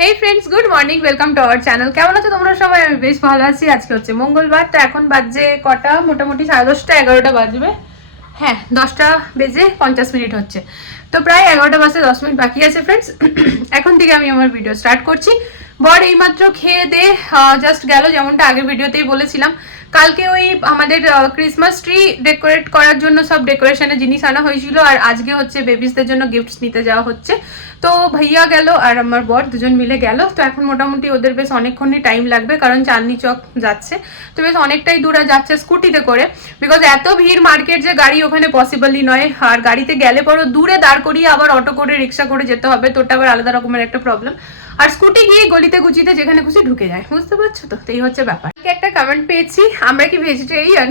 Hey friends good morning welcome to our channel কেমন আছো তোমরা সবাই? আমি বেশ ভালো আছি। আজকে হচ্ছে মঙ্গলবার, তো এখন বাজে কটা? মোটামুটি সাড়ে দশটা, এগারোটা বাজবে। হ্যাঁ দশটা বেজে পঞ্চাশ মিনিট হচ্ছে। তো প্রায় এগারোটা বাজে দশ মিনিট বাকি আছে ফ্রেন্ডস এখন থেকে আমি আমার ভিডিও স্টার্ট করছি। বর এইমাত্র খেয়ে দে জাস্ট গেল, যেমনটা আগের ভিডিওতেই বলেছিলাম। কালকে ওই আমাদের ক্রিসমাস ট্রি ডেকোরেট করার জন্য সব ডেকোরেশনের জিনিস আনা হয়েছিল, আর আজকে হচ্ছে বেবিসদের জন্য গিফটস নিতে যাওয়া হচ্ছে। তো ভাইয়া গেল আর আমার বর দুজন মিলে গেল। তো এখন মোটামুটি ওদের বেশ অনেকক্ষণই টাইম লাগবে, কারণ চাঁদনি চক যাচ্ছে। তো বেশ অনেকটাই দূরে যাচ্ছে স্কুটিতে করে। বিকজ এত ভিড় মার্কেট যে গাড়ি ওখানে পসিবলই নয়, আর গাড়িতে গেলে পরও দূরে দাঁড় করিয়ে আবার অটো করে রিক্সা করে যেতে হবে তোটা আবার আলাদা রকমের একটা প্রবলেম আর স্কুটি গিয়ে গলিতে গুচিতে যেখানে খুশি ঢুকে যায়, বুঝতে পারছ তো? এই হচ্ছে ব্যাপার। একটা কমেন্ট পেয়েছি, আমরা কি ভেজিটেরিয়ান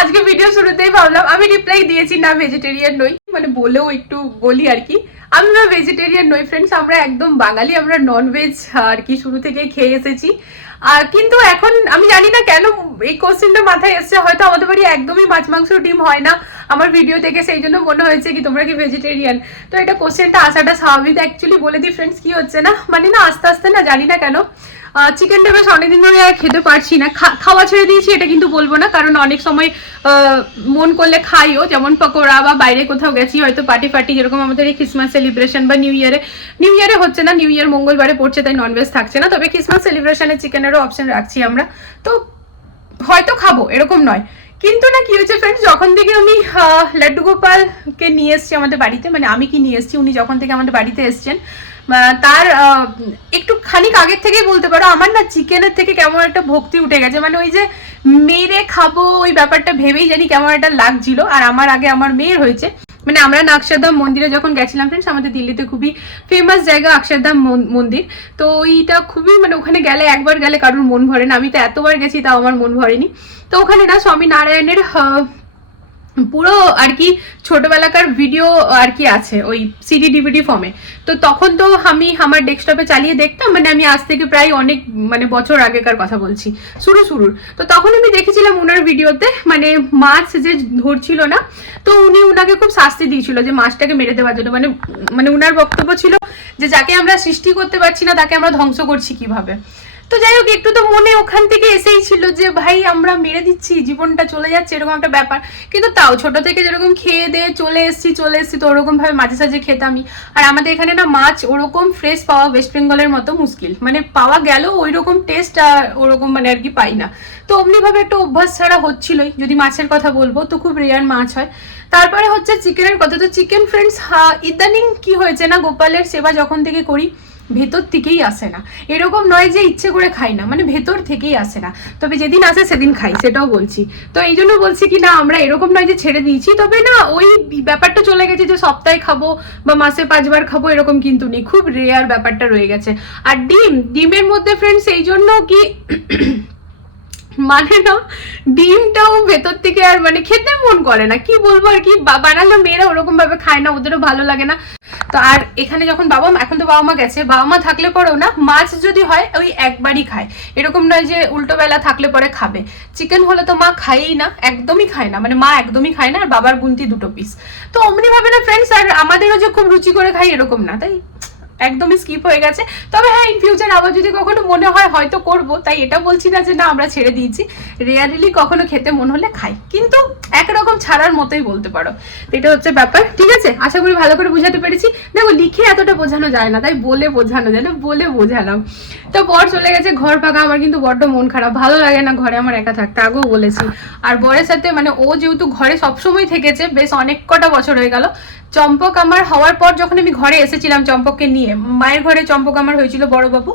আজকে ভিডিও শুরুতেই ভাবলাম, আমি রিপ্লাই দিয়েছি, না ভেজিটেরিয়ান নই মানে বলেও একটু বলি আর কি। আমি না ভেজিটেরিয়ান নই ফ্রেন্ডস আমরা একদম বাঙালি, আমরা নন ভেজ আর কি শুরু থেকে খেয়ে এসেছি। আর কিন্তু এখন আমি জানি না কেন এই কোশ্চেনটা মাথায় এসছে, হয়তো আমাদের বাড়ি একদমই মাছ মাংস ডিম হয় না আমার ভিডিও থেকে সেই জন্য মনে হয়েছে কি তোমরা কি ভেজিটেরিয়ান তো এটা কোশ্চেনটা আসাটা স্বাভাবিক। অ্যাকচুয়ালি বলে দিই ফ্রেন্ডস কি হচ্ছে না? মানে না, আস্তে আস্তে না, জানি না কেন। চিকেনটা বেশ অনেকদিন ধরে আর খেতে পারছি না। খাওয়া ছেড়ে দিয়েছি, এটা কিন্তু বলব না, কারণ অনেক সময় মন করলে খাইও, যেমন পকোড়া বা বাইরে কোথাও গেছি, হয়তো পার্টি ফার্টি যেরকম আমাদের এই ক্রিসমাস সেলিব্রেশন বা নিউ ইয়ারে নিউ ইয়ারে হচ্ছে না নিউ ইয়ার মঙ্গলবারে পড়ছে, তাই ননভেজ থাকছে না, তবে ক্রিসমাস সেলিব্রেশনে চিকেনেরও অপশন রাখছি আমরা। তো হয়তো খাব, এরকম নয়। কিন্তু না, কি হয়েছে ফ্রেন্ডস যখন থেকে আমি লাড্ডু গোপালকে নিয়ে এসেছি আমাদের বাড়িতে মানে আমি কি নিয়ে এসেছি, উনি যখন থেকে আমাদের বাড়িতে এসছেন তার একটু খানিক আগের থেকেই বলতে পারো, আমার না চিকেনের থেকে কেমন একটা ভক্তি উঠে গেছে। মানে ওই যে মেরে খাব ওই ব্যাপারটা ভেবেই জানি কেমন একটা লাগছিল, আর আমার আগে আমার মেয়ের হয়েছে। মানে আমরা না অক্ষরধাম মন্দিরে যখন গেছিলাম ফ্রেন্ডস আমাদের দিল্লিতে খুবই ফেমাস জায়গা অক্ষরধাম মন্দির। তো ওইটা খুবই মানে ওখানে গেলে একবার গেলে কারোর মন ভরে না। আমি তো এতবার গেছি, তাও আমার মন ভরেনি। তো ওখানে না স্বামী নারায়ণের পুরো আর কি ছোটবেলাকার ভিডিও আর কি আছে, ওই সিডি ডিভিডি ফর্মে তো তখন তো আমি আমার ডেস্কটপে চালিয়ে দেখতাম মানে আমি আজ থেকে প্রায় অনেক মানে বছর আগেকার কথা বলছি, শুরু, শুরুর। তো তখন আমি দেখেছিলাম ওনার ভিডিওতে মানে মাছ যে ধরছিল না, তো উনি উনাকে খুব শাস্তি দিয়েছিল যে মাছটাকে মেরে দেওয়ার জন্য। মানে মানে উনার বক্তব্য ছিল যে যাকে আমরা সৃষ্টি করতে পারছি না, তাকে আমরা ধ্বংস করছি কীভাবে? তো যাই হোক, একটু তো মনে ওখান থেকে এসেই ছিল যে, ভাই, আমরা মেরে দিচ্ছি, জীবনটা চলে যাচ্ছে, এরকম একটা ব্যাপার। কিন্তু তাও ছোট থেকে যেরকম খেয়ে দিয়ে চলে এসেছি চলে এসেছি, তো ওরকম ভাবে মাঝে সাঝে খেতামই। আর আমাদের এখানে না মাছ ওরকম ফ্রেশ পাওয়া ওয়েস্ট বেঙ্গলের মতো মুশকিল। মানে পাওয়া গেলেও ওই রকম টেস্ট আর ওরকম মানে আর কি পাই না। তো অমনি ভাবে একটা অভ্যাস ছাড়া হচ্ছিলই, যদি মাছের কথা বলব, তো খুব রেয়ার মাছ হয়। তারপরে হচ্ছে চিকেনের কথা। তো চিকেন ফ্রেন্ডস ইদানিং কি হয়েছে না, গোপালের সেবা যখন থেকে করি ভেতর থেকেই আসে না। এরকম নয় যে ইচ্ছে করে খাই না মানে ভেতর থেকেই আসে না। তবে যেদিন আসে সেদিন খাই, সেটাও বলছি। তো এই জন্য বলছি কি, না, আমরা এরকম নয় যে ছেড়ে দিয়েছি, তবে না, ওই ব্যাপারটা চলে গেছে যে সপ্তাহে খাব বা মাসে পাঁচবার খাব, এরকম কিন্তু নেই। খুব রেয়ার ব্যাপারটা রয়ে গেছে। আর ডিম, ডিমের মধ্যে ফ্রেন্ডস এই জন্য কি মানে না, ডিমটাও ভেতর থেকে আর মানে খেতে মন করে না। কি বলব আর কি বানালে মেয়েরা ওরকম ভাবে খায় না, ওদেরও ভালো লাগে না। তো আর এখানে যখন বাবা এখন তো বাবা মা গেছে, বাবা মা থাকলে পরেও না, মাছ যদি হয়, ওই একবারই খায়। এরকম নয় যে উল্টো বেলা থাকলে পরে খাবে। চিকেন হলে তো মা খায়ই না, একদমই খায় না। মানে মা একদমই খায় না, আর বাবার গুনতি দুটো পিস তো অমনি ভাবে না ফ্রেন্ডস আর আমাদেরও যে খুব রুচি করে খাই এরকম না, তাই একদমই স্কিপ হয়ে গেছে। তবে হ্যাঁ ইন ফিউচার আবার যদি কখনো মনে হয় হয়তো করব, তাই এটা বলছি না যে না, আমরা ছেড়ে দিয়েছি। রেয়ারলি কখনো খেতে মন হলে খাই। কিন্তু একরকম ছাড়ার মতোই বলতে পারো। এটা হচ্ছে ব্যাপার। ঠিক আছে? আশা করি ভালো করে বোঝাতে পেরেছি। দেখো, লিখে এতটা বোঝানো যায় না, তাই বলে বোঝানো যায় না, বলে বোঝালাম। তো বর চলে গেছে, ঘর ফাঁকা আমার কিন্তু বড্ড মন খারাপ। ভালো লাগে না ঘরে আমার একা থাকতে, আগেও বলেছি। আর বরের সাথে মানে ও যেহেতু ঘরে সবসময় থেকেছে, বেশ অনেক কটা বছর হয়ে গেল। চম্পক আমার হওয়ার পর যখন আমি ঘরে এসেছিলাম, চম্পককে নিয়ে মায়ের ঘরে চম্পক আমার হয়েছিল, বড় বাবু।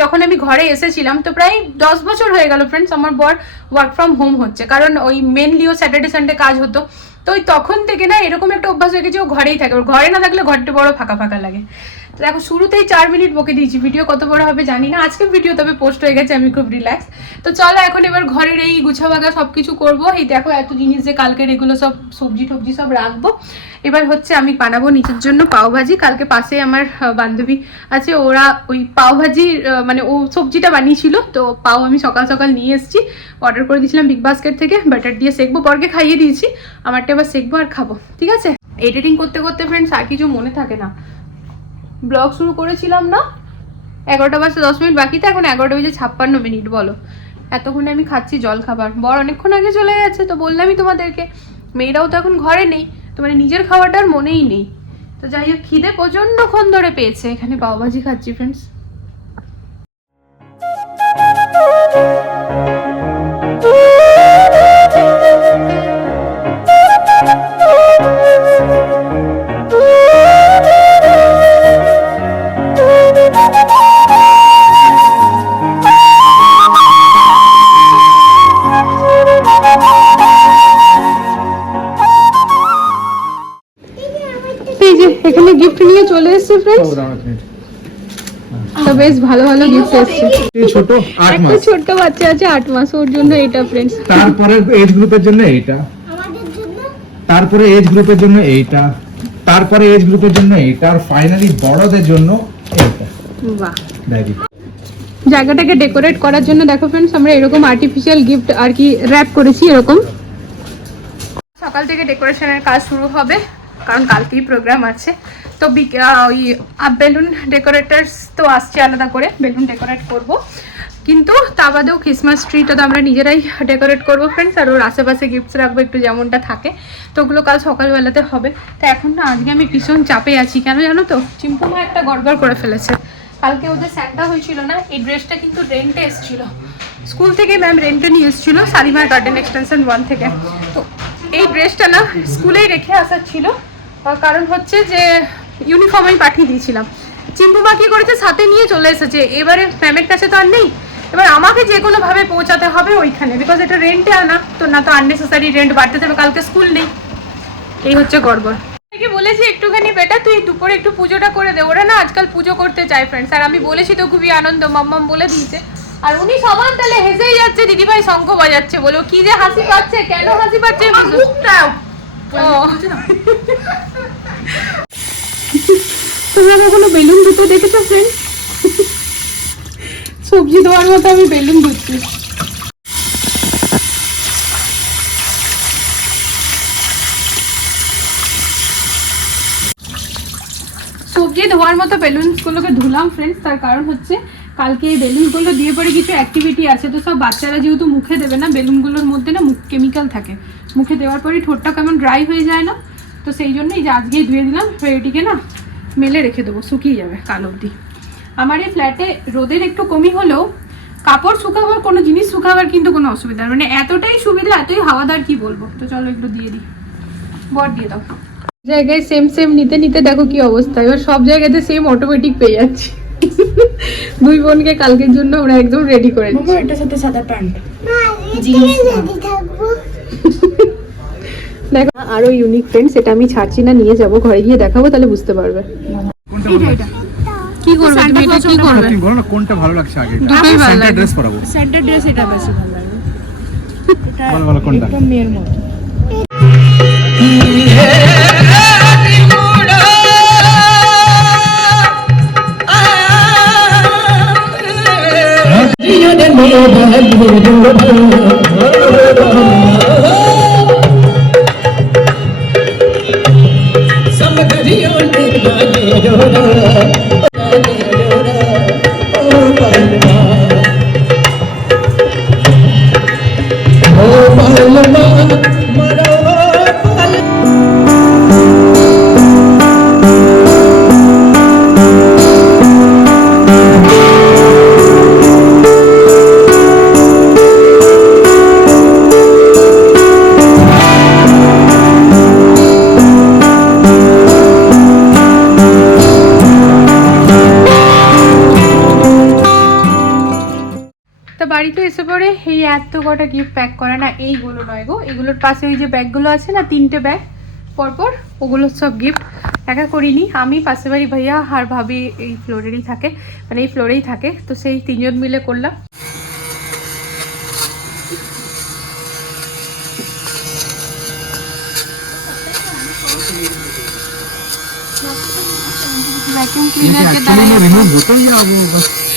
যখন আমি ঘরে এসেছিলাম, তো প্রায় দশ বছর হয়ে গেল ফ্রেন্ডস আমার বর ওয়ার্ক ফ্রম হোম হচ্ছে। কারণ ওই মেনলিও স্যাটারডে সানডে কাজ হতো। তো ওই তখন থেকে না এরকম একটা অভ্যাস হয়ে গেছে, ও ঘরেই থাকে। ওর ঘরে না থাকলে ঘরটা বড় ফাঁকা ফাঁকা লাগে। তো দেখো শুরুতেই চার মিনিট বকে দিয়েছি। ভিডিও কত বড় হবে জানি না। আজকে ভিডিও তবে পোস্ট হয়ে গেছে আমি খুব রিল্যাক্স তো চলো এখন এবার ঘরের এই গুছাবাগা সব কিছু করব। এই দেখো এত জিনিস যে কালকের এগুলো সব সবজি টবজি সব রাখব। এবার হচ্ছে আমি বানাবো নিজের জন্য পাওভাজি কালকে পাশে আমার বান্ধবী আছে ওরা ওই পাওভাজির আহ, মানে ও সবজিটা বানিয়েছিল। তো পাও আমি সকাল সকাল নিয়ে এসেছি। অর্ডার করে দিয়েছিলাম বিগ বাস্কেট থেকে। ব্যাটার দিয়ে সেকবো পরকে খাইয়ে দিয়েছি। আমারটা এবার সেকবো আর খাব ঠিক আছে? এডিটিং করতে করতে ফ্রেন্ডস আর কিছু মনে থাকে না। ব্লগ শুরু করেছিলাম না? এগারোটা বাজতে দশ মিনিট বাকি তো, এখন এগারোটা বেজে ছাপ্পান্ন মিনিট, বলো। এতক্ষণে আমি খাচ্ছি জল খাবার। বর অনেকক্ষণ আগে চলে গেছে, তো বললামই তোমাদেরকে। মেয়েরাও তো এখন ঘরে নেই, তো মানে নিজের খাওয়াটার মনেই নেই। তো যাই হোক, খিদে প্রচণ্ডক্ষণ ধরে পেয়েছে, এখানে পাওভাজি খাচ্ছি ফ্রেন্ডস নিয়ে চলে এসেছে ফ্রেন্ডস তো বেশ ভালো ভালো গিফট এসেছে। এই ছোট আট একটা মাস। ছোট্ট বাচ্চা আছে আট মাস ওর জন্য এটা ফ্রেন্ডস তারপরে এজ গ্রুপের জন্য এইটা। তারপরে এজ গ্রুপের জন্য এইটা। তারপরে এজ গ্রুপের জন্য এইটা। আর ফাইনালি বড়দের জন্য এইটা। বাহ। জায়গাটাকে ডেকোরেট করার জন্য দেখো ফ্রেন্ডস আমরা এরকম আর্টিফিশিয়াল গিফট আর কি র্যাপ করেছি এরকম। সকাল থেকে ডেকোরেশনের কাজ শুরু হবে কারণ কালকেই প্রোগ্রাম আছে। তো ওই বেলুন ডেকোরেটার্স তো আসছে আলাদা করে, বেলুন ডেকোরেট করব। কিন্তু তা বাদেও ক্রিসমাস ট্রিটা তো আমরা নিজেরাই ডেকোরেট করব ফ্রেন্ডস আর ওর আশেপাশে গিফটস রাখব, একটু যেমনটা থাকে। তো ওগুলো কাল সকালবেলাতে হবে। তো এখন না, আজকে আমি ভীষণ চাপে আছি। কেন জানো তো? চিম্পু চিম্পুমা একটা গড়বড় করে ফেলেছে। কালকে ওদের স্যান্টা হয়েছিল না, এই ড্রেসটা কিন্তু রেন্টে এসেছিল। স্কুল থেকে ম্যাম রেন্টে নিয়ে এসেছিল শালিমার গার্ডেন এক্সটেনশন ওয়ান থেকে। তো এই ড্রেসটা না, স্কুলেই রেখে আসার ছিল। কারণ হচ্ছে যে ইউনিফর্ম আমি পাঠিয়ে দিয়েছিলাম। চিম্পুমা কি করেছে? সাথে নিয়ে চলে এসেছে। এবারে ম্যামের কাছে তো আর নেই। এবার আমাকে যে কোনোভাবে পৌঁছাতে হবে ওইখানে। বিকজ এটা রেন্টে আনা তো না তো আননেসেসারি রেন্ট বাড়তে যাবে কালকে স্কুল নেই। এই হচ্ছে গড়বড়। কি বলেছি একটুখানি বেটা তুই দুপুরে একটু পুজোটা করে দে। ওরা না আজকাল পুজো করতে চায় ফ্রেন্ডস আর আমি বলেছি তো খুবই আনন্দ মাম্মাম বলে দিয়েছে। আর উনি সমান তাহলে হেসেই যাচ্ছে দিদিভাই শঙ্খ বাজাচ্ছে। বলো কি যে হাসি পাচ্ছে কেন হাসি পাচ্ছে? ও। তোমরা কখনো বেলুন ধুতে দেখেছ ফ্রেন্ড সবজি ধোয়ার মতো আমি বেলুন ধুচ্ছি। সবজি ধোয়ার মতো বেলুনসগুলোকে ধুলাম ফ্রেন্ডস তার কারণ হচ্ছে, কালকে এই বেলুনগুলো দিয়ে পরে কিছু অ্যাক্টিভিটি আছে। তো সব বাচ্চারা যেহেতু মুখে দেবে না, বেলুনগুলোর মধ্যে না মুখ কেমিক্যাল থাকে। মুখে দেওয়ার পরেই ঠোঁটটা কেমন ড্রাই হয়ে যায় না? তো সেই জন্য এই যে আজকেই ধুয়ে দিলাম এটিকে না? মেলে রেখে দেবো শুকিয়ে যাবে কাল অবধি। আমার এই ফ্ল্যাটে রোদের একটু কমই হলেও কাপড় শুকাবার কোনো জিনিস শুকাবার কিন্তু কোনো অসুবিধা নেই। মানে এতটাই সুবিধা এতই হাওয়াদার কি বলব? তো চলো একটু দিয়ে দিই। বট দিয়ে দাও। জায়গায় সেম সেম নিতে নিতে দেখো কি অবস্থা। এবার সব জায়গাতে সেম অটোমেটিক পেয়ে যাচ্ছি। দুই বোনকে কালকের জন্য ওরা একদম রেডি করে দিচ্ছে এটার সাথে সাদা প্যান্ট দেখো আরও ইউনিক ফ্রেন্ড সেটা আমি ছাড়ছি না নিয়ে যাব ঘরে গিয়ে দেখাবো তাহলে বুঝতে পারবে। ভালো কি করবে? তুমি এটা কি করবে? তুমি বলো না কোনটা ভালো লাগছে আগে? দুটোই ভালো লাগে। ড্রেস পরাবো। ড্রেস এটা বেশি ভালো লাগে। বলো কোনটা? একদম মেয়ের মতো। তা একটু এসে পরে এই এত কটা গিফট প্যাক করা না, এইগুলো নয় গো। এগুলোর পাশে ওই যে ব্যাগগুলো আছে না, তিনটে ব্যাগ পরপর ওগুলো সব গিফট টাকা করিনি, আমি পাশে বাড়ি ভাইয়া আর ভাবি এই ফ্লোরেরই থাকে মানে এই ফ্লোরেই থাকে, তো সেই তিনজন মিলে করলাম। ভ্যাকুম ক্লিনারকে দাঁড়িয়ে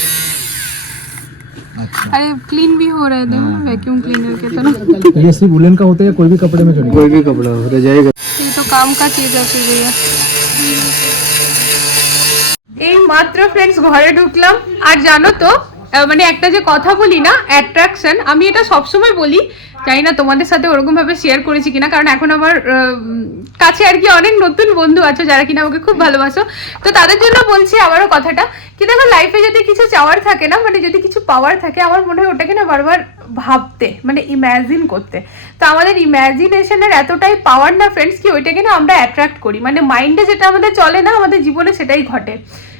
अरे क्लीन भी हो रहे थे वैक्यूम क्लीनर के तरह ये सिर्फ वुलन का होता है या कोई भी कपड़े में चलेगा कोई भी कपड़ा हो जाएगा ये तो काम का चीज है फिर भैया এই মাত্র ফ্রেন্ডস ঘরে ঢুকলাম আর জানো তো আহ, মানে একটা যে কথা বলি না অ্যাট্রাকশন আমি এটা সবসময় বলি জানি না তোমাদের সাথে ওরকম ভাবে শেয়ার করেছি কিনা, কারণ এখন আমার কাছে আর কি অনেক নতুন বন্ধু আছে যারা কিনা আমাকে খুব ভালোবাসো। তো তাদের জন্য বলছি আবারও কথাটা, কি দেখো লাইফে যদি কিছু চাওয়ার থাকে না মানে যদি কিছু পাওয়ার থাকে, আমার মনে হয় ওটাকে না বারবার ভাবতে মানে ইম্যাজিন করতে। তো আমাদের ইম্যাজিনেশনের এতটাই পাওয়ার না ফ্রেন্ডস কি ওইটাকে না আমরা অ্যাট্রাক্ট করি। মানে মাইন্ডে যেটা আমাদের চলে না, আমাদের জীবনে সেটাই ঘটে।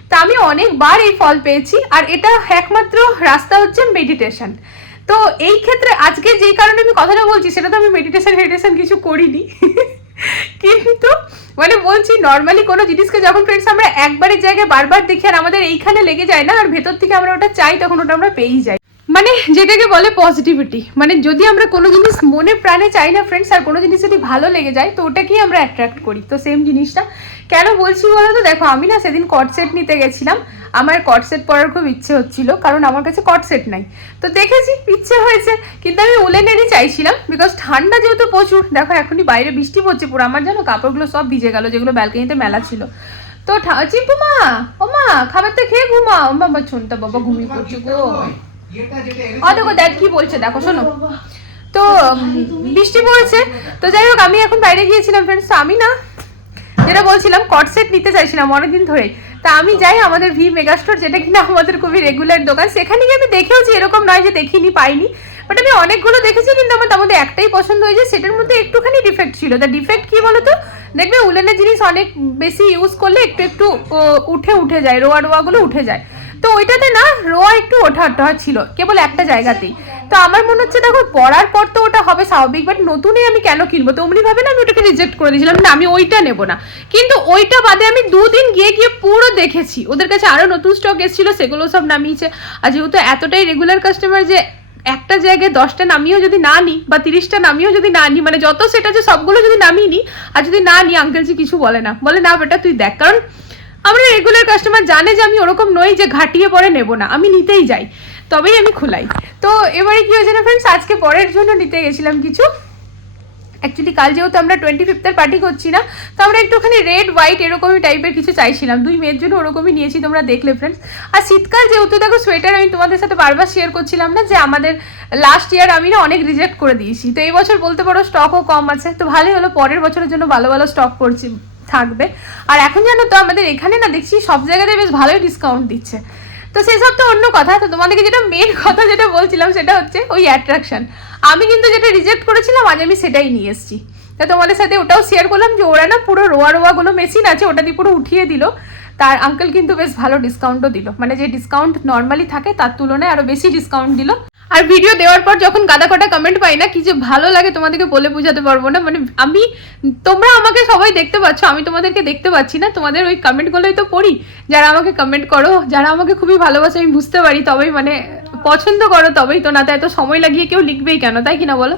তা আমি অনেকবার এই ফল পেয়েছি, আর এটা একমাত্র রাস্তা হচ্ছে মেডিটেশন তো এই ক্ষেত্রে আজকে যে কারণে আমি কথাটা বলছি, সেটা তো আমি মেডিটেশন হেডিটেশন কিছু করিনি। কিন্তু মানে বলছি নর্মালি কোনো জিনিসকে যখন ফ্রেন্ডস আমরা একবারের জায়গায় বারবার দেখি আর আমাদের এইখানে লেগে যায় না, আর ভেতর থেকে আমরা ওটা চাই, তখন ওটা আমরা পেয়েই যাই। মানে যেটাকে বলে পজিটিভিটি মানে যদি আমরা কোনো জিনিস মনে প্রাণে চাই না ফ্রেন্ডস আর কোনো জিনিস যদি ভালো লেগে যায়, তো ওটাকেই আমরা অ্যাট্রাক্ট করি। তো সেম জিনিসটা। কেন বলছি বলো তো দেখো, আমি না সেদিন কট সেট নিতে গেছিলাম। আমার কট সেট পরার খুব ইচ্ছে হচ্ছিল, কারণ আমার কাছে কট সেট নাই। তো দেখেছি, ইচ্ছে হয়েছে। কিন্তু আমি উলেনেরই চাইছিলাম বিকজ ঠান্ডা যেহেতু প্রচুর, দেখো, এখনই বাইরে বৃষ্টি পড়ছে পুরো। আমার জানো, কাপড়গুলো সব ভিজে গেল, যেগুলো ব্যালকনিতে মেলা ছিল। তো চিম্পু মা ও মা খাবারটা খেয়ে ঘুমা ও বাবা শুনতে বাবা, ঘুমিয়ে পড়ছে গো। ও দেখো, দেখ, কি বলছে, দেখো, শোনো। তো বৃষ্টি পড়েছে। তো যাই হোক, আমি এখন বাইরে গিয়েছিলাম ফ্রেন্ডস তো আমি না, যেটা বলছিলাম কট সেট নিতে চাইছিলাম অনেকদিন ধরে। তা আমি যাই, আমাদের ভি মেগাস্টোর যেটা কিনা আমাদের খুবই রেগুলার দোকান, সেখানে গিয়ে আমি দেখেওছি, এরকম নয় যে দেখিনি, পাইনি। বাট আমি অনেকগুলো দেখেছি, কিন্তু আমার তার মধ্যে একটাই পছন্দ হয়েছে, সেটার মধ্যে একটুখানি ডিফেক্ট ছিল। তা ডিফেক্ট কি বলতো? দেখবে, উলেনের জিনিস অনেক বেশি ইউজ করলে একটু একটু উঠে উঠে যায়, রোয়া, রোয়াগুলো উঠে যায়। তো ওইটাতে না রোয়া একটু ওঠা ছিল, কেবল একটা জায়গাতেই। তো আমার মনে হচ্ছে দেখো, পড়ার পর তো ওটা হবে স্বাভাবিক বাট নতুনই আমি কেন কিনবো? তো অমনি ভাবে না আমি ওটাকে রিজেক্ট করে দিয়েছিলাম, না আমি ওইটা নেব না। কিন্তু ওইটা বাদে আমি দুদিন গিয়ে গিয়ে পুরো দেখেছি। ওদের কাছে আরও নতুন স্টক এসেছিল, সেগুলো সব নামিয়েছে। আর যেহেতু এতটাই রেগুলার কাস্টমার যে একটা জায়গায় দশটা নামিয়েও যদি না নিই বা তিরিশটা নামিয়েও যদি না নিই মানে যত সেটা যে সবগুলো যদি নামিয়ে নিই আর যদি না নিই আঙ্কেলজি কিছু বলে না। বলে, না বেটা, তুই দেখ। কারণ আমরা রেগুলার কাস্টমার জানে যে আমি ওরকম নই যে ঘাটিয়ে পরে নেব না। আমি নিতেই যাই। তবেই আমি খোলাই। তো এবারে কি হয়েছে না ফ্রেন্ডস আজকে পরের জন্য নিতে গেছিলাম কিছু। অ্যাকচুয়ালি কাল যেহেতু আমরা টোয়েন্টি ফিফথের পার্টি করছি না, তো আমরা একটুখানি রেড হোয়াইট এরকমই টাইপের কিছু চাইছিলাম। দুই মেয়ের জন্য ওরকমই নিয়েছি তোমরা দেখলে ফ্রেন্ডস আর শীতকাল যেহেতু, দেখো সোয়েটার আমি তোমাদের সাথে বারবার শেয়ার করছিলাম না যে আমাদের লাস্ট ইয়ার আমি না অনেক রিজেক্ট করে দিয়েছি। তো এই বছর বলতে পারো স্টকও কম আছে। তো ভালোই হলো, পরের বছরের জন্য ভালো ভালো স্টক করছি। থাকবে। আর এখন জানো তো আমাদের এখানে না দেখছি সব জায়গাতে বেশ ভালোই ডিসকাউন্ট দিচ্ছে। তো সেসব তো অন্য কথা, তো তোমাদেরকে যেটা মেন কথা যেটা বলছিলাম সেটা হচ্ছে ওই অ্যাট্রাকশন আমি কিন্তু যেটা রিজেক্ট করেছিলাম, আজ আমি সেটাই নিয়ে এসেছি। তা তোমাদের সাথে ওটাও শেয়ার করলাম যে ওরা না পুরো রোয়া রোয়াগুলো মেশিন আছে, ওটা দিয়ে পুরো উঠিয়ে দিল। তার আঙ্কেল কিন্তু বেশ ভালো ডিসকাউন্টও দিল। মানে যে ডিসকাউন্ট নর্মালি থাকে, তার তুলনায় আরও বেশি ডিসকাউন্ট দিল। আর ভিডিও দেওয়ার পর যখন গাদা কটা কমেন্ট পাই না, কি যে ভালো লাগে তোমাদেরকে বলে বোঝাতে পারব না। মানে আমি, তোমরা আমাকে সবাই দেখতে পাচ্ছ, আমি তোমাদেরকে দেখতে পাচ্ছি না। তোমাদের ওই কমেন্টগুলোই তো পড়ি। যারা আমাকে কমেন্ট করো, যারা আমাকে খুবই ভালোবাসে, আমি বুঝতে পারি, তবেই মানে পছন্দ করো তবেই তো, না তো এত সময় লাগিয়ে কেউ লিখবেই কেন, তাই কিনা বলো?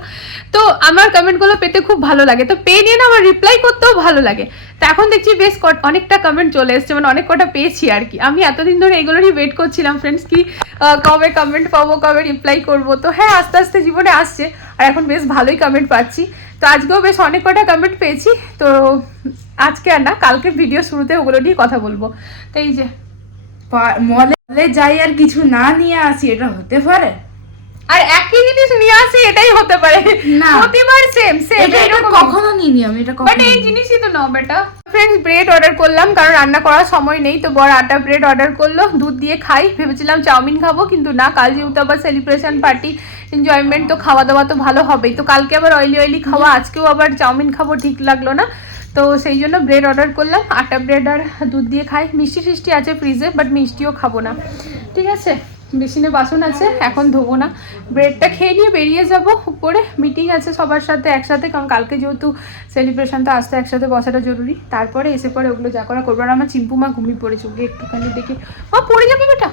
তো আমার কমেন্টগুলো পেতে খুব ভালো লাগে। তো পেয়ে নিয়ে না, আমার রিপ্লাই করতেও ভালো লাগে। তো এখন দেখছি বেশ কট- অনেকটা কমেন্ট চলে এসছে মানে অনেক কটা পেয়েছি আর কি। আমি এতদিন ধরে এগুলোরই ওয়েট করছিলাম ফ্রেন্ডস কি কবে কমেন্ট পাবো, কবে রিপ্লাই করব। তো হ্যাঁ আস্তে আস্তে জীবনে আসছে, আর এখন বেশ ভালোই কমেন্ট পাচ্ছি। তো আজকেও বেশ অনেক কটা কমেন্ট পেয়েছি। তো আজকে আর না কালকে ভিডিও শুরুতে ওগুলো নিয়ে কথা বলব। তো এই যে মলে যাই আর কিছু না নিয়ে আসি, এটা হতে পারে? আর একই জিনিস নিয়ে আসি এটাই হতে পারে। না। প্রতিবার সেম সেম এটা এটা কখনো নিইনি আমি এটা বাট এই জিনিসই তো নাও বেটা। ফ্রেন্ডস ব্রেড অর্ডার করলাম কারণ রান্না করার সময় নেই তো বড় আটা ব্রেড অর্ডার করল দুধ দিয়ে খাই। ভেবেছিলাম চাউমিন খাব কিন্তু না কাল যেহেতু আবার সেলিব্রেশন পার্টি এনজয়মেন্ট তো খাওয়া দাওয়া তো ভালো হবেই। তো কালকে আবার অয়েলি অয়েলি খাওয়া আজকেও আবার চাউমিন খাব ঠিক লাগল না। তো সেই জন্য ব্রেড অর্ডার করলাম আটা ব্রেড আর দুধ দিয়ে খাই। মিষ্টি টিষ্টি আছে ফ্রিজে বাট মিষ্টিও খাব না। ঠিক আছে? বেসিনে বাসন আছে, এখন ধোবো না। ব্রেডটা খেয়ে নিয়ে বেরিয়ে যাব, উপরে মিটিং আছে সবার সাথে একসাথে, কারণ কালকে যেহেতু সেলিব্রেশনটা আসতে একসাথে বসাটা জরুরি। তারপরে এসে পরে ওগুলো যা করা করব। আর আমার চিম্পু মা ঘুমিয়ে পড়েছে, ওকে একটুখানি দেখে মা, পড়ে যাবে বেটা?